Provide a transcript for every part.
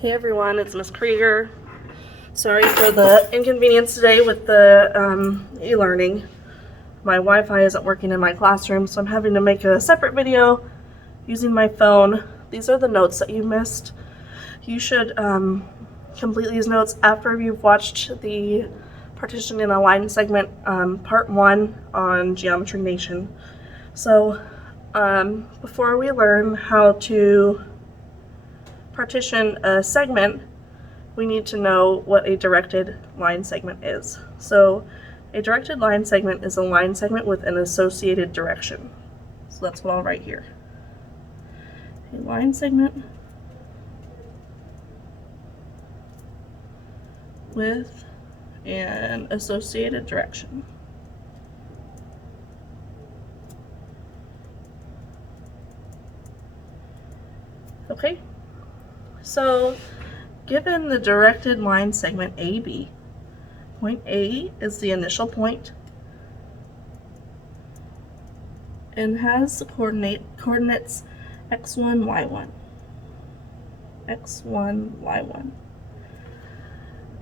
Hey everyone, it's Miss Krieger. Sorry for the inconvenience today with the e-learning. My Wi-Fi isn't working in my classroom, so I'm having to make a separate video using my phone. These are the notes that you missed. You should complete these notes after you've watched the partition in a line segment part 1 on Geometry Nation. So before we learn how to partition a segment, we need to know what a directed line segment is. So a directed line segment is a line segment with an associated direction. So that's what I'll write here. A line segment with an associated direction. Okay, so given the directed line segment AB, point A is the initial point and has the coordinates x1, y1. x1, y1.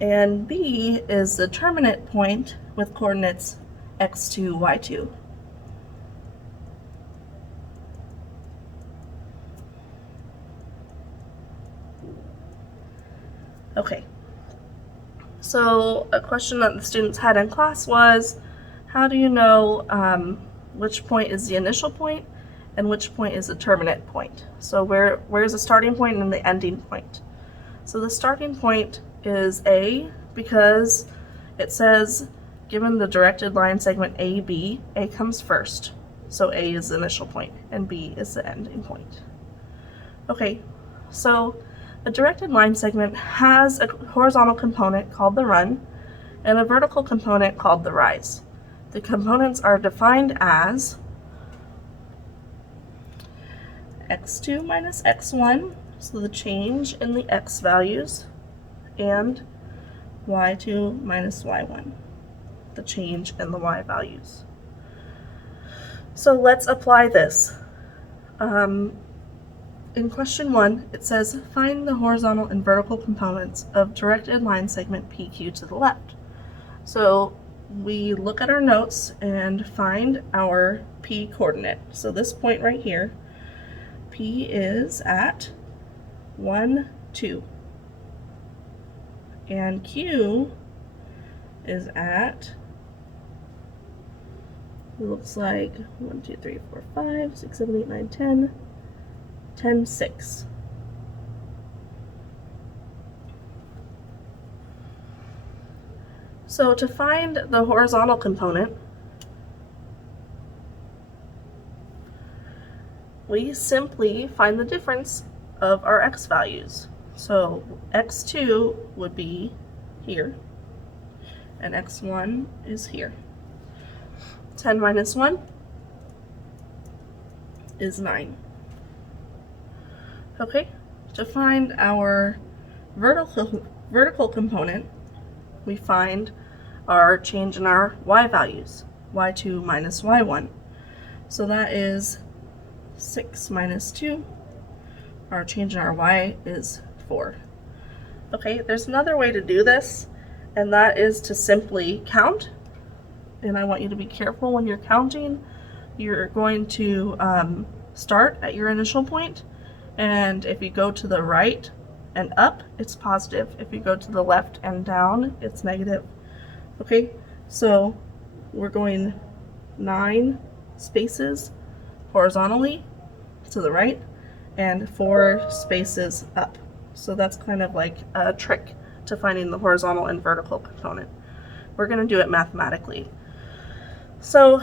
And B is the terminate point with coordinates x2, y2. Okay, so a question that the students had in class was, how do you know which point is the initial point and which point is the terminate point? So where's the starting point and the ending point? So the starting point is A, because it says given the directed line segment AB, A comes first. So A is the initial point and B is the ending point. Okay, so a directed line segment has a horizontal component called the run and a vertical component called the rise. The components are defined as x2 minus x1, so the change in the x values, and y2 minus y1, the change in the y values. So let's apply this. In question 1, it says find the horizontal and vertical components of directed line segment PQ to the left. So we look at our notes and find our P coordinate. So this point right here, P is at 1, 2. And Q is at, it looks like 1, 2, 3, 4, 5, 6, 7, 8, 9, 10, 10, 6. So to find the horizontal component, we simply find the difference of our x values. So x2 would be here, and x1 is here. 10 minus 1 is 9. Okay, to find our vertical component, we find our change in our y values, y2 minus y1. So that is 6 minus 2. Our change in our y is 4. Okay, there's another way to do this, and that is to simply count. And I want you to be careful when you're counting. You're going to start at your initial point, and if you go to the right and up, it's positive. If you go to the left and down, it's negative. Okay, so we're going 9 spaces horizontally to the right and 4 spaces up. So that's kind of like a trick to finding the horizontal and vertical component. We're going to do it mathematically. So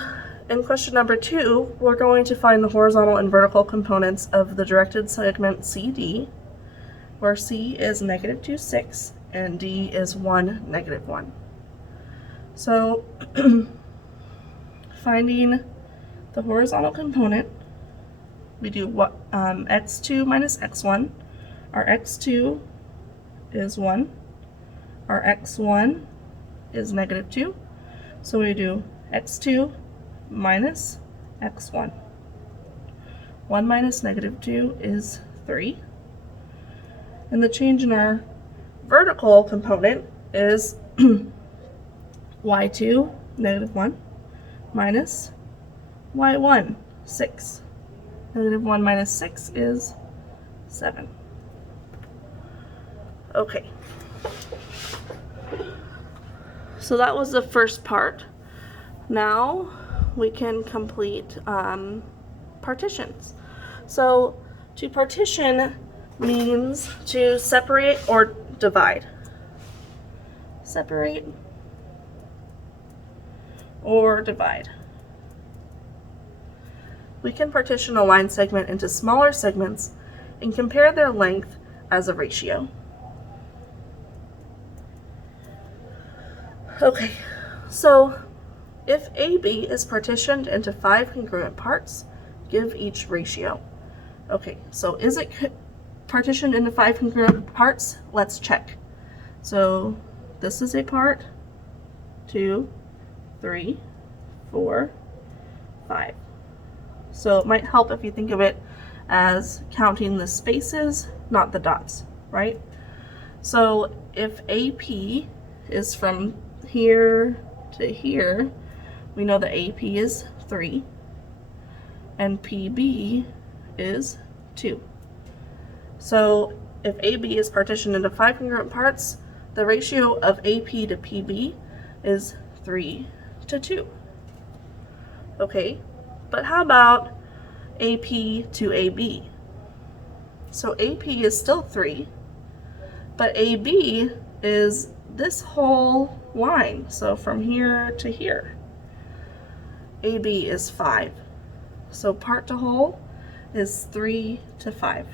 in question number 2, we're going to find the horizontal and vertical components of the directed segment CD, where C is -2, 6, and D is 1, -1. So finding the horizontal component, we do x2 minus x1. Our x2 is 1. Our x1 is -2. So we do x2 minus x1. 1 minus -2 is 3. And the change in our vertical component is y2, -1, minus y1, 6. -1 minus 6 is 7. Okay. So that was the first part. Now we can complete partitions. So to partition means to separate or divide. Separate or divide. We can partition a line segment into smaller segments and compare their length as a ratio. Okay, so if AB is partitioned into 5 congruent parts, give each ratio. Okay, so is it partitioned into 5 congruent parts? Let's check. So this is a part, 2, 3, 4, 5. So it might help if you think of it as counting the spaces, not the dots, right? So if AP is from here to here, we know that AP is 3 and PB is 2. So if AB is partitioned into 5 congruent parts, the ratio of AP to PB is 3 to 2. Okay, but how about AP to AB? So AP is still 3, but AB is this whole line, so from here to here. AB is 5. So part to whole is 3 to 5.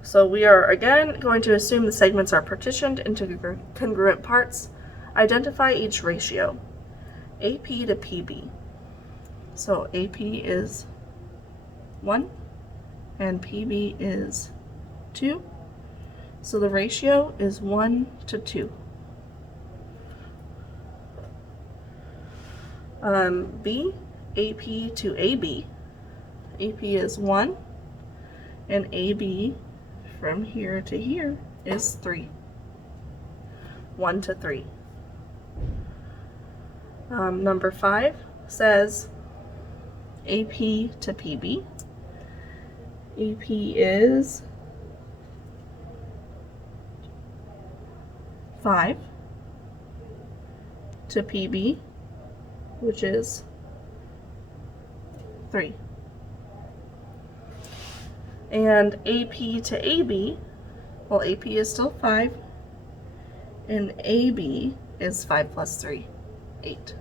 So we are again going to assume the segments are partitioned into congruent parts. Identify each ratio. AP to PB. So AP is 1 and PB is 2. So the ratio is 1 to 2. B, AP to AB. AP is 1 and AB from here to here is 3. 1 to 3. Number 5 says AP to PB. AP is 5 to PB, which is 3. And AP to AB, well, AP is still 5, and AB is 5 plus 3, 8.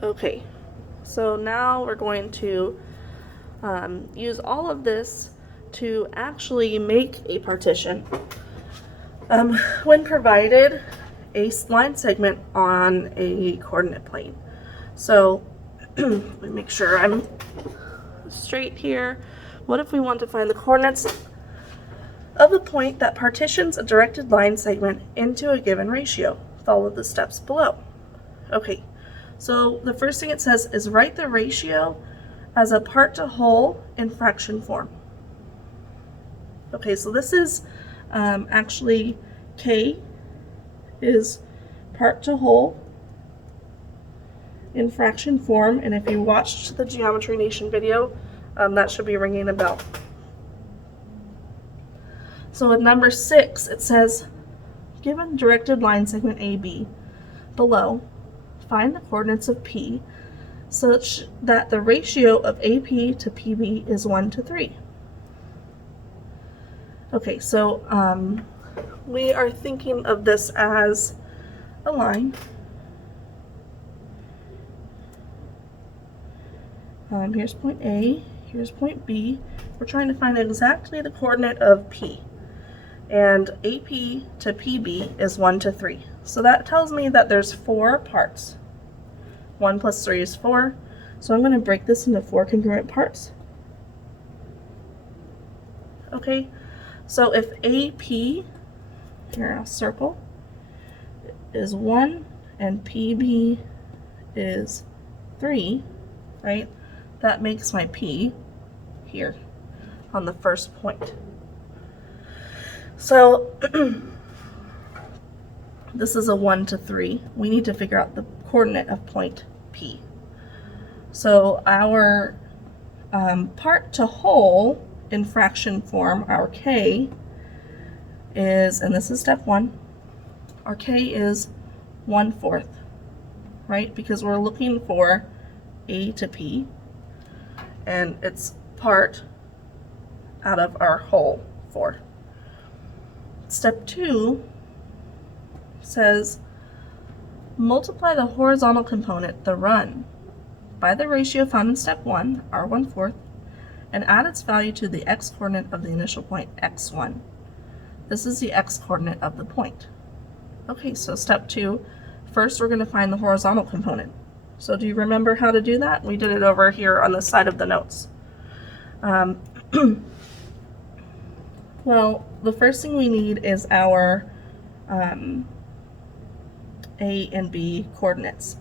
Okay, so now we're going to use all of this to actually make a partition. When provided a line segment on a coordinate plane. So let me make sure I'm straight here. What if we want to find the coordinates of a point that partitions a directed line segment into a given ratio? Follow the steps below. Okay, so the first thing it says is write the ratio as a part to whole in fraction form. Okay, so this is actually K is part to whole in fraction form, and if you watched the Geometry Nation video, that should be ringing a bell. So with number 6, it says, given directed line segment AB below, find the coordinates of P such that the ratio of AP to PB is 1 to 3. Okay, so we are thinking of this as a line. Here's point A, here's point B. We're trying to find exactly the coordinate of P. And AP to PB is 1 to 3. So that tells me that there's 4 parts. 1 plus 3 is 4. So I'm going to break this into 4 congruent parts. Okay, so if AP, here I'll circle, is 1 and PB is 3, right? that makes my P here on the first point. So this is a 1 to 3. We need to figure out the coordinate of point P. So our part to whole in fraction form, our K is, and this is step 1, our K is 1/4, right? Because we're looking for A to P, and it's part out of our whole 4. Step 2 says multiply the horizontal component, the run, by the ratio found in step 1, r 1/4, and add its value to the x-coordinate of the initial point, x1. This is the x-coordinate of the point. Okay, so step 2, first we're going to find the horizontal component. So do you remember how to do that? We did it over here on the side of the notes. Well, the first thing we need is our A and B coordinates.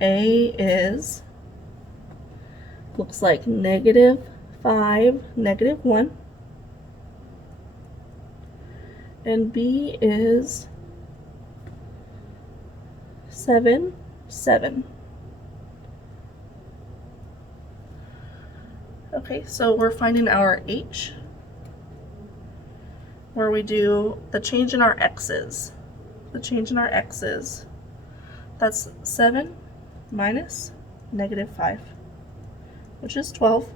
A is, looks like -5, -1. And B is 7, 7. Okay, so we're finding our H, where we do the change in our x's. The change in our x's, that's 7 minus -5, which is 12.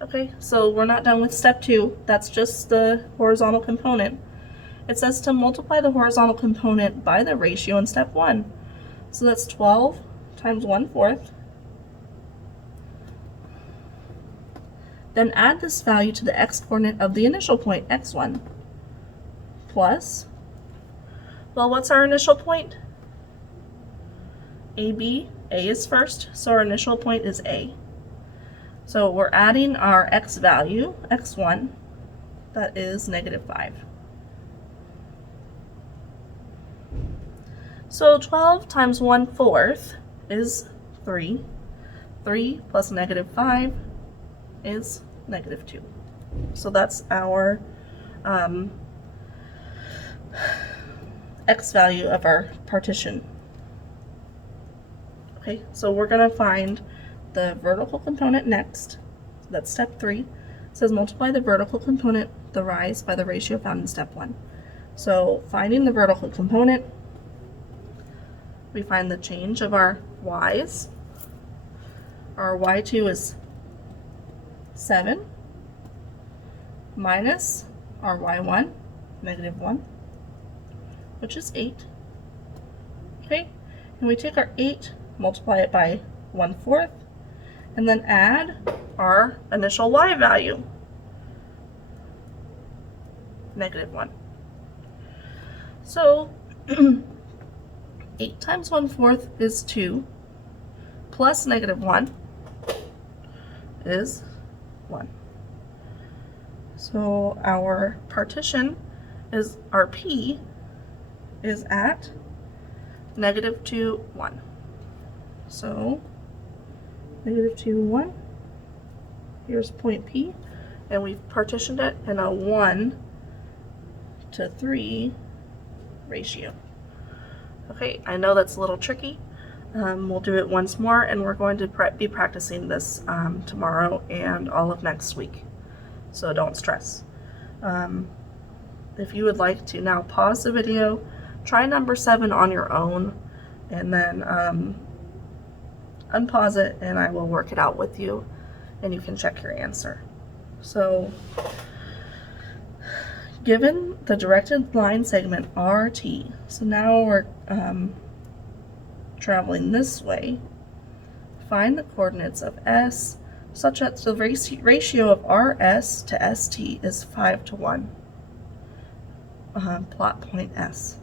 Okay, so we're not done with step 2. That's just the horizontal component. It says to multiply the horizontal component by the ratio in step 1. So that's 12 times 1/4. Then add this value to the x-coordinate of the initial point, x1, plus, well, what's our initial point? AB, A is first, so our initial point is A. So we're adding our x value, x1, that is -5. So 12 times 1/4 is 3. 3 plus -5 is -2. So that's our x value of our partition. Okay, so we're going to find the vertical component next. So that's step 3. It says multiply the vertical component, the rise, by the ratio found in step 1. So finding the vertical component, we find the change of our y's. Our y2 is 7 minus our y1, -1, which is 8. Okay, and we take our 8, multiply it by 1/4, and then add our initial y value, -1. So 8 times 1/4 is 2, plus -1 is 1. So our partition is, our P is at -2, 1. So -2, 1. Here's point P, and we've partitioned it in a 1 to 3 ratio. Okay, I know that's a little tricky. We'll do it once more, and we're going to be practicing this tomorrow and all of next week. So don't stress. If you would like to now pause the video, try number 7 on your own, and then unpause it, and I will work it out with you, and you can check your answer. So, given the directed line segment RT, so now we're traveling this way, find the coordinates of S such that the ratio of RS to ST is 5 to 1. Plot point S.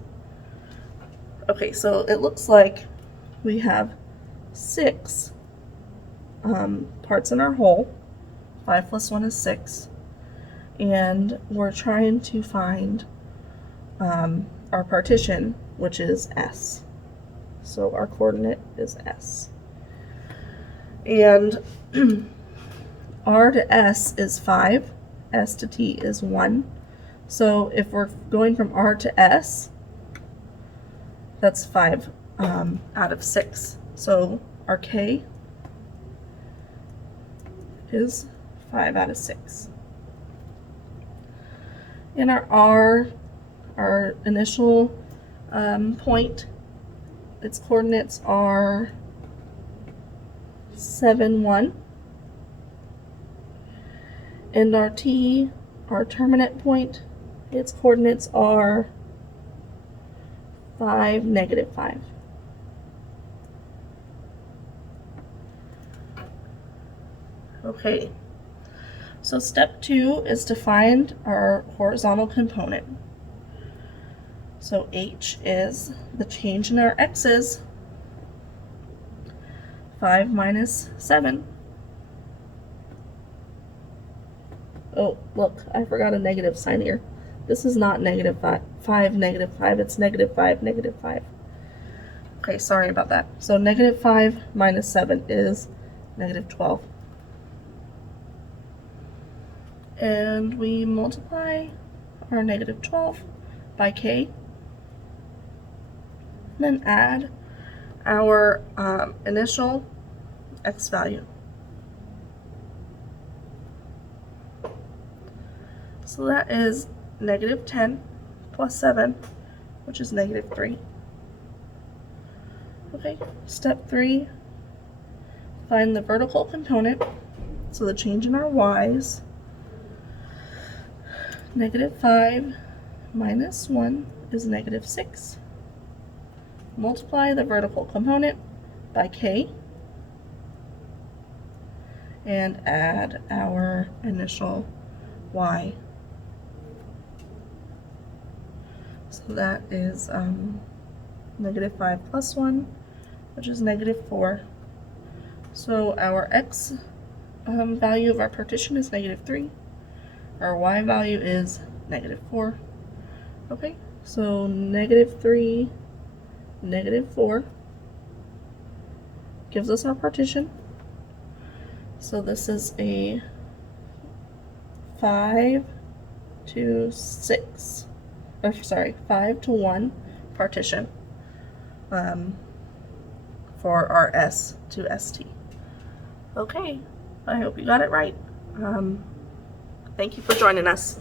Okay, so it looks like we have 6 parts in our whole. 5 plus 1 is 6. And we're trying to find our partition, which is S. So our coordinate is S. And R to S is 5, S to T is 1. So if we're going from R to S, that's 5 out of 6. So our K is 5 out of 6. And our initial point, its coordinates are 7, 1. And our T, our terminate point, its coordinates are 5, -5. Okay, so step 2 is to find our horizontal component. So H is the change in our x's, 5 minus 7. Oh, look, I forgot a negative sign here. This is not -5, -5, it's -5, -5. Okay, sorry about that. So -5 minus 7 is -12. And we multiply our -12 by K, then add our initial x value. So that is -10 plus 7, which is -3. Okay, step 3, find the vertical component. So the change in our y's, -5 minus 1 is -6. Multiply the vertical component by K and add our initial y. So that is -5 plus 1, which is -4. So our x value of our partition is -3. Our y value is -4. Okay, so -3, -4 gives us our partition. So this is a 5 to 6, or sorry, 5 to 1 partition for our S to ST. Okay, I hope you got it right. Thank you for joining us.